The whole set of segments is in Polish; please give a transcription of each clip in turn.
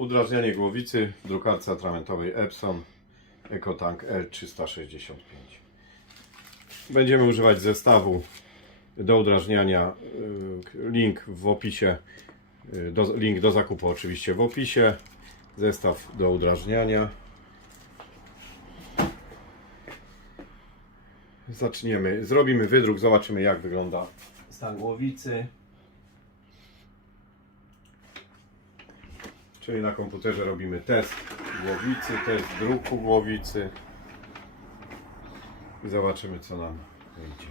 Udrażnianie głowicy w drukarce atramentowej Epson EcoTank L365. Będziemy używać zestawu do udrażniania. y, Link w opisie. y, Do, link do zakupu oczywiście w opisie. Zestaw do udrażniania. Zaczniemy. Zrobimy wydruk, zobaczymy jak wygląda stan głowicy. Czyli na komputerze robimy test głowicy, test druku głowicy. I zobaczymy co nam wyjdzie.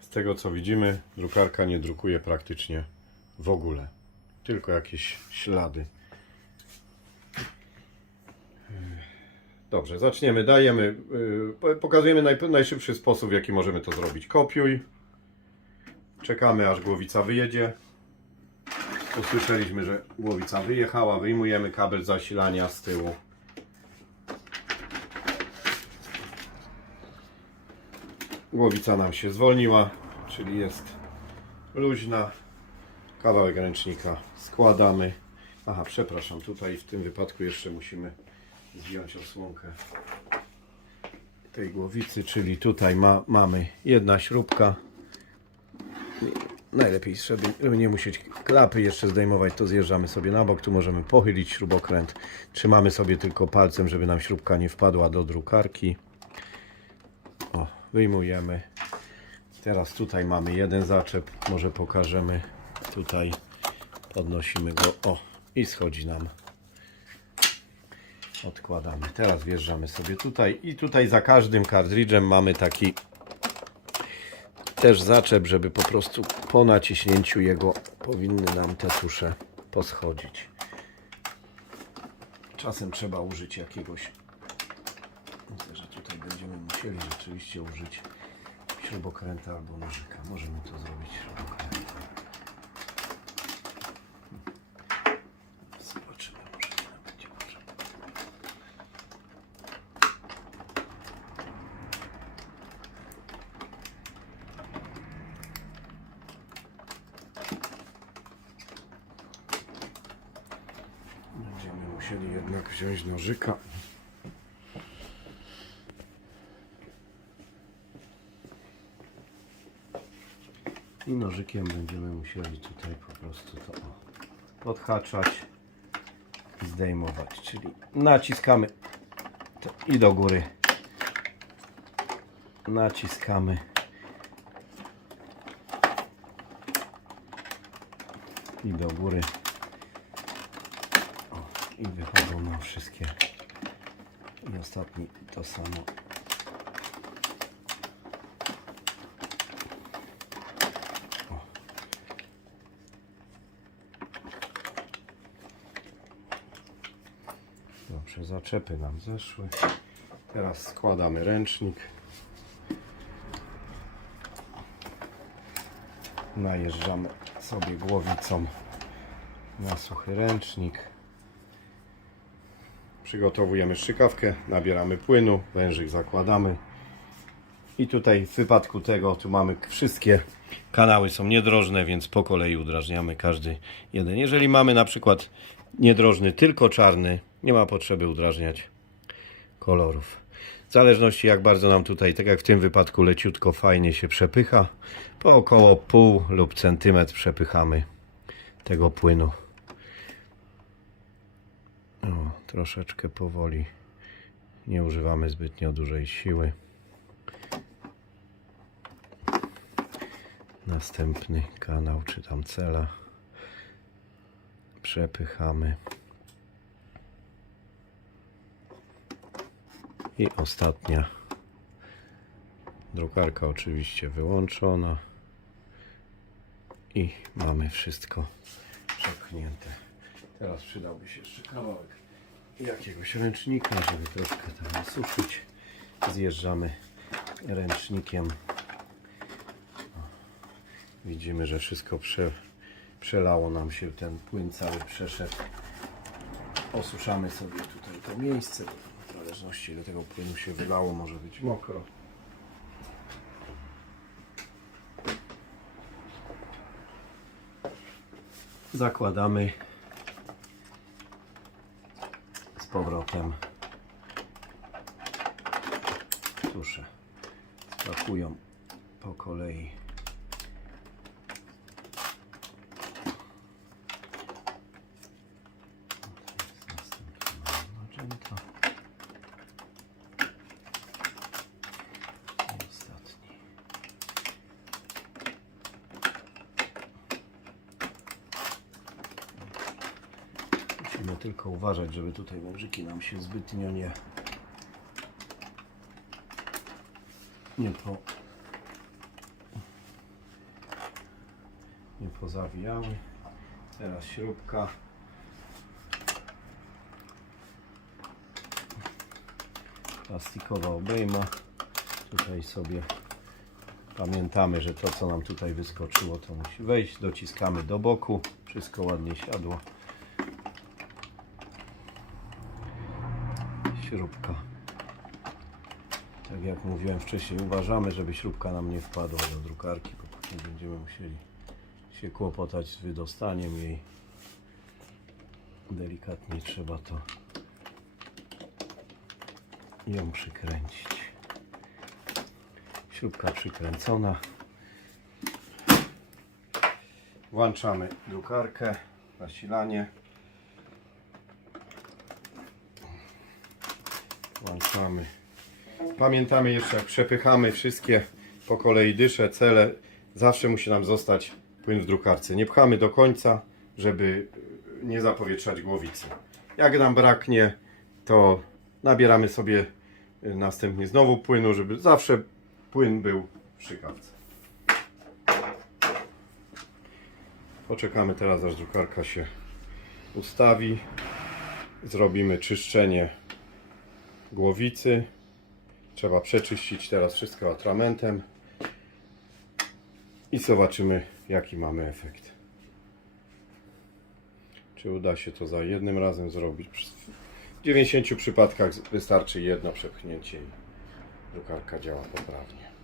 Z tego co widzimy, drukarka nie drukuje praktycznie w ogóle. Tylko jakieś ślady. Dobrze, zaczniemy. Dajemy, yy, pokazujemy naj, najszybszy sposób, w jaki możemy to zrobić. Kopiuj. Czekamy, aż głowica wyjedzie. Usłyszeliśmy, że głowica wyjechała. Wyjmujemy kabel zasilania z tyłu. Głowica nam się zwolniła, czyli jest luźna. Kawałek ręcznika składamy. Aha, przepraszam, tutaj w tym wypadku jeszcze musimy zdjąć osłonkę tej głowicy, czyli tutaj ma, mamy jedna śrubka. Najlepiej, żeby nie musieć klapy jeszcze zdejmować, to zjeżdżamy sobie na bok. Tu możemy pochylić śrubokręt. Trzymamy sobie tylko palcem, żeby nam śrubka nie wpadła do drukarki. O, wyjmujemy. Teraz tutaj mamy jeden zaczep. Może pokażemy. Tutaj podnosimy go. O, i schodzi nam. Odkładamy. Teraz wjeżdżamy sobie tutaj i tutaj za każdym kartridżem mamy taki też zaczep, żeby po prostu po naciśnięciu jego powinny nam te tusze poschodzić. Czasem trzeba użyć jakiegoś myślę, że tutaj będziemy musieli rzeczywiście użyć śrubokręta albo nożyka. Możemy to zrobić śrubokrętem. Zobaczymy, może nie będzie potrzebne. Będziemy musieli jednak wziąć nożyka. I nożykiem będziemy musieli tutaj po prostu to podhaczać i zdejmować. Czyli naciskamy i do góry. Naciskamy. I do góry. O, I wychodzą nam wszystkie. I ostatni to samo. Dobrze, zaczepy nam zeszły. Teraz składamy ręcznik. Najeżdżamy sobie głowicą na suchy ręcznik. Przygotowujemy strzykawkę, nabieramy płynu, wężyk zakładamy. I tutaj w wypadku tego tu mamy wszystkie kanały są niedrożne, więc po kolei udrażniamy każdy jeden. Jeżeli mamy na przykład niedrożny tylko czarny, nie ma potrzeby udrażniać kolorów. W zależności jak bardzo nam tutaj, tak jak w tym wypadku leciutko fajnie się przepycha, po około pół lub centymetr przepychamy tego płynu. O, troszeczkę powoli. Nie używamy zbytnio dużej siły. Następny kanał, czy tam cela. Przepychamy. I ostatnia. Drukarka oczywiście wyłączona. I mamy wszystko przepchnięte. Teraz przydałby się jeszcze kawałek jakiegoś ręcznika, żeby troszkę tam nasuszyć. Zjeżdżamy ręcznikiem. Widzimy, że wszystko prze, przelało nam się, ten płyn cały przeszedł Osuszamy sobie tutaj to miejsce. W zależności ile tego płynu się wylało, może być mokro. Zakładamy z powrotem tusze. Spakują po kolei. Następny magenta. I ostatni. Musimy tylko uważać, żeby tutaj wężyki nam się zbytnio nie nie po nie pozawijały. Teraz śrubka. Plastikowa obejma. Tutaj sobie pamiętamy, że to co nam tutaj wyskoczyło to musi wejść. Dociskamy do boku. Wszystko ładnie siadło. Śrubka. Tak jak mówiłem wcześniej, uważamy, żeby śrubka nam nie wpadła do drukarki, bo później będziemy musieli się kłopotać z wydostaniem jej. Delikatnie trzeba to ją przykręcić. Śrubka przykręcona. Włączamy drukarkę, zasilanie. Włączamy Pamiętamy jeszcze, jak przepychamy wszystkie po kolei dysze, cele, zawsze musi nam zostać płyn w drukarce. Nie pchamy do końca, żeby nie zapowietrzać głowicy. Jak nam braknie, to nabieramy sobie następnie znowu płynu, żeby zawsze płyn był w szykawce. Poczekamy teraz, aż drukarka się ustawi. Zrobimy czyszczenie głowicy. Trzeba przeczyścić teraz wszystko atramentem i zobaczymy jaki mamy efekt. Czy uda się to za jednym razem zrobić? W 90 przypadkach wystarczy jedno przepchnięcie i drukarka działa poprawnie.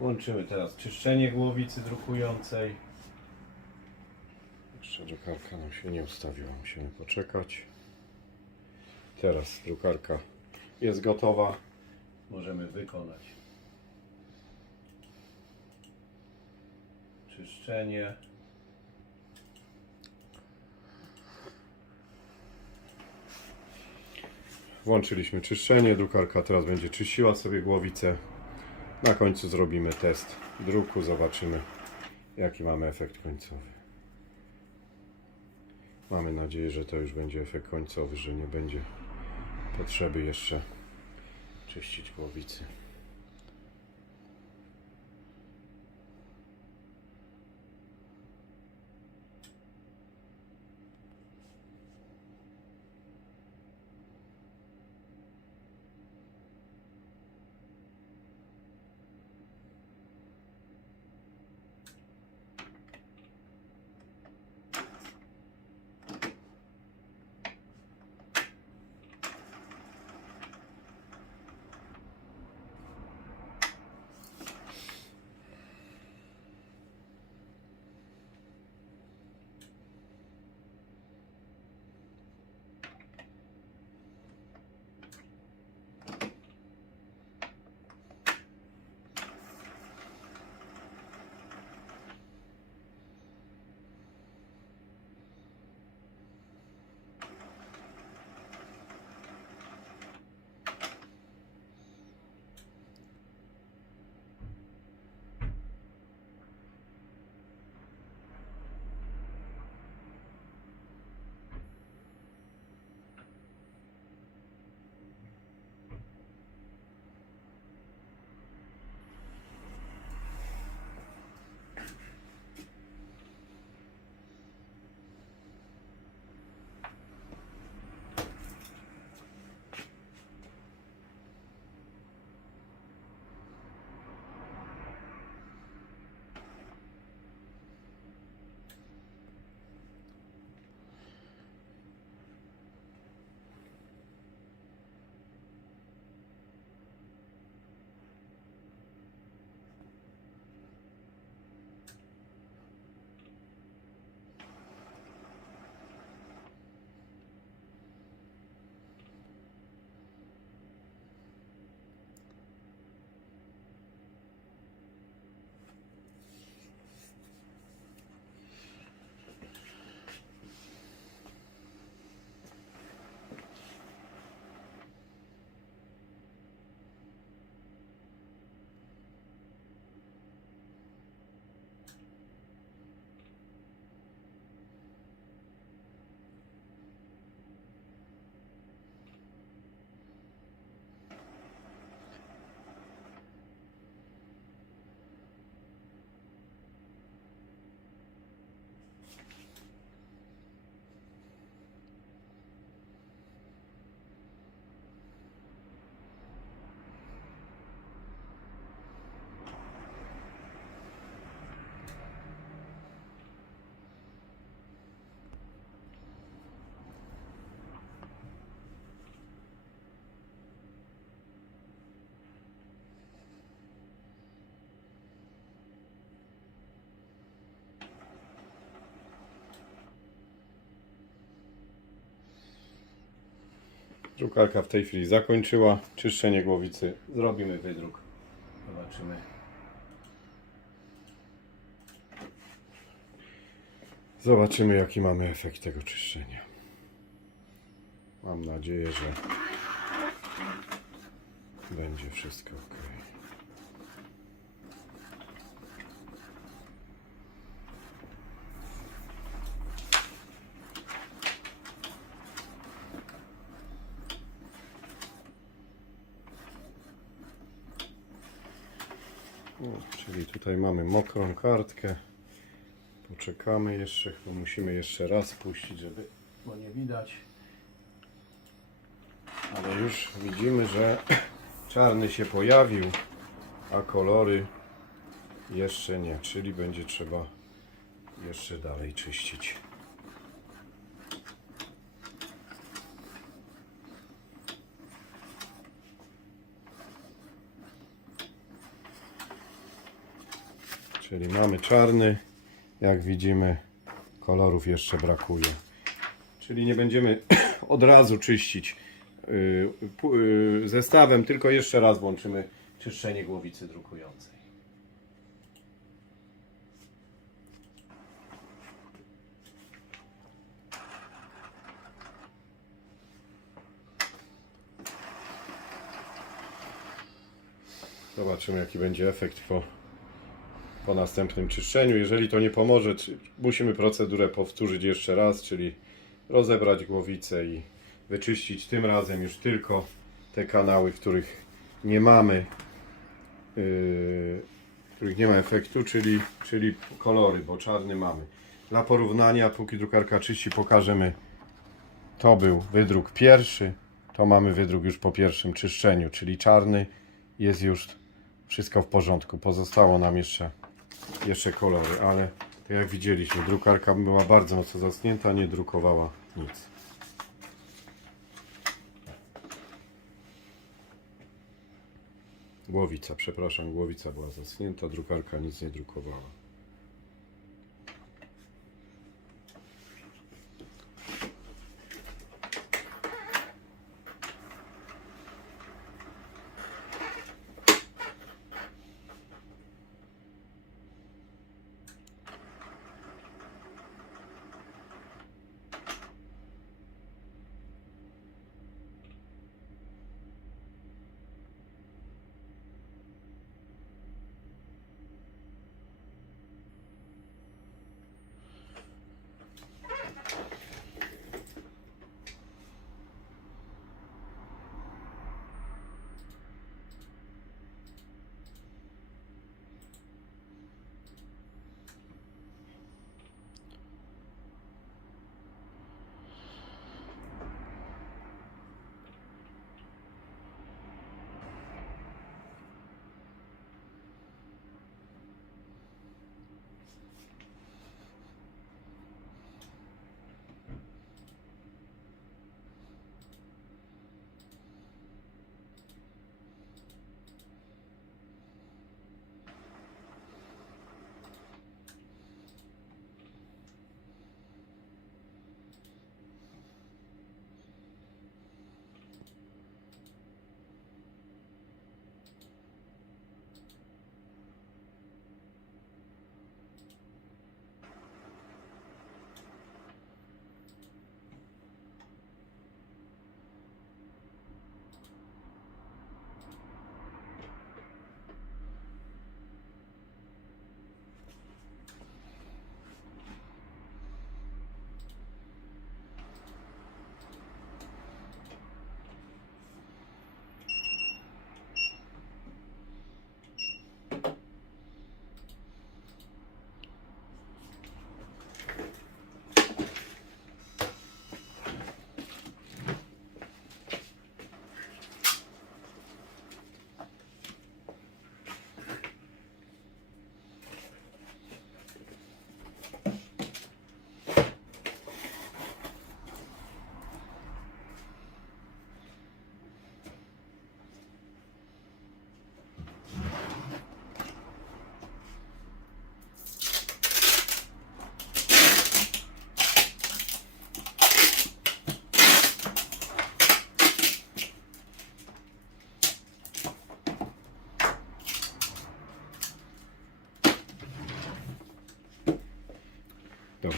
Włączymy teraz czyszczenie głowicy drukującej. Jeszcze drukarka nam się nie ustawiła, musimy poczekać. Teraz drukarka jest gotowa. Możemy wykonać czyszczenie. Włączyliśmy czyszczenie, drukarka teraz będzie czyściła sobie głowicę. Na końcu zrobimy test druku, zobaczymy jaki mamy efekt końcowy. Mamy nadzieję, że to już będzie efekt końcowy, że nie będzie potrzeby jeszcze czyścić głowicy. Drukarka w tej chwili zakończyła czyszczenie głowicy. Zrobimy wydruk. Zobaczymy. Zobaczymy jaki mamy efekt tego czyszczenia. Mam nadzieję, że będzie wszystko ok. O, czyli tutaj mamy mokrą kartkę. Poczekamy jeszcze, bo musimy jeszcze raz puścić, żeby bo nie widać. Ale już widzimy, że czarny się pojawił, a kolory jeszcze nie, czyli będzie trzeba jeszcze dalej czyścić. Czyli mamy czarny, jak widzimy, kolorów jeszcze brakuje. Czyli nie będziemy od razu czyścić y, pu- y, zestawem, tylko jeszcze raz włączymy czyszczenie głowicy drukującej. Zobaczymy jaki będzie efekt po, po następnym czyszczeniu. Jeżeli to nie pomoże, musimy procedurę powtórzyć jeszcze raz, czyli rozebrać głowicę i wyczyścić tym razem już tylko te kanały, których nie mamy yy, których nie ma efektu, czyli, czyli kolory, bo czarny mamy. Dla porównania, póki drukarka czyści, pokażemy to był wydruk pierwszy, to mamy wydruk już po pierwszym czyszczeniu, czyli czarny jest już wszystko w porządku. Pozostało nam jeszcze, jeszcze kolory, ale tak jak widzieliśmy, drukarka była bardzo mocno zasnięta, nie drukowała nic. Głowica, przepraszam, głowica była zasnięta, drukarka nic nie drukowała.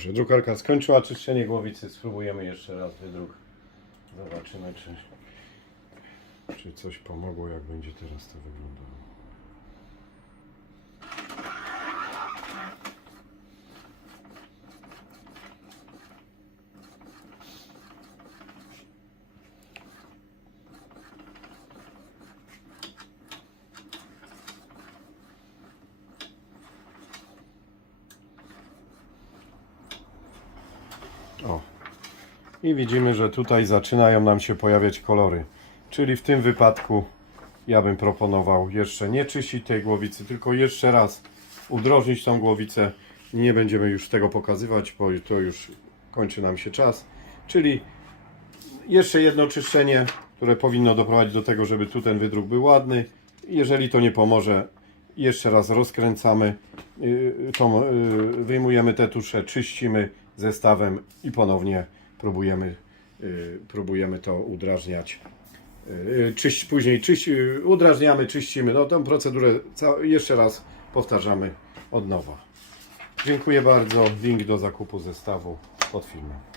Dobrze, drukarka skończyła czyszczenie głowicy. Spróbujemy jeszcze raz wydruk. Zobaczymy, czy, czy coś pomogło, jak będzie teraz to wyglądało. O. I widzimy, że tutaj zaczynają nam się pojawiać kolory. Czyli w tym wypadku ja bym proponował jeszcze nie czyścić tej głowicy, tylko jeszcze raz udrożnić tą głowicę. Nie będziemy już tego pokazywać, bo to już kończy nam się czas. Czyli jeszcze jedno czyszczenie, które powinno doprowadzić do tego, żeby tu ten wydruk był ładny. Jeżeli to nie pomoże, jeszcze raz rozkręcamy, yy, tą, yy, wyjmujemy te tusze, czyścimy zestawem i ponownie próbujemy, yy, próbujemy to udrażniać. Yy, Czyść, później czyść, udrażniamy, czyścimy. No tą procedurę jeszcze raz powtarzamy od nowa. Dziękuję bardzo. Link do zakupu zestawu pod filmem.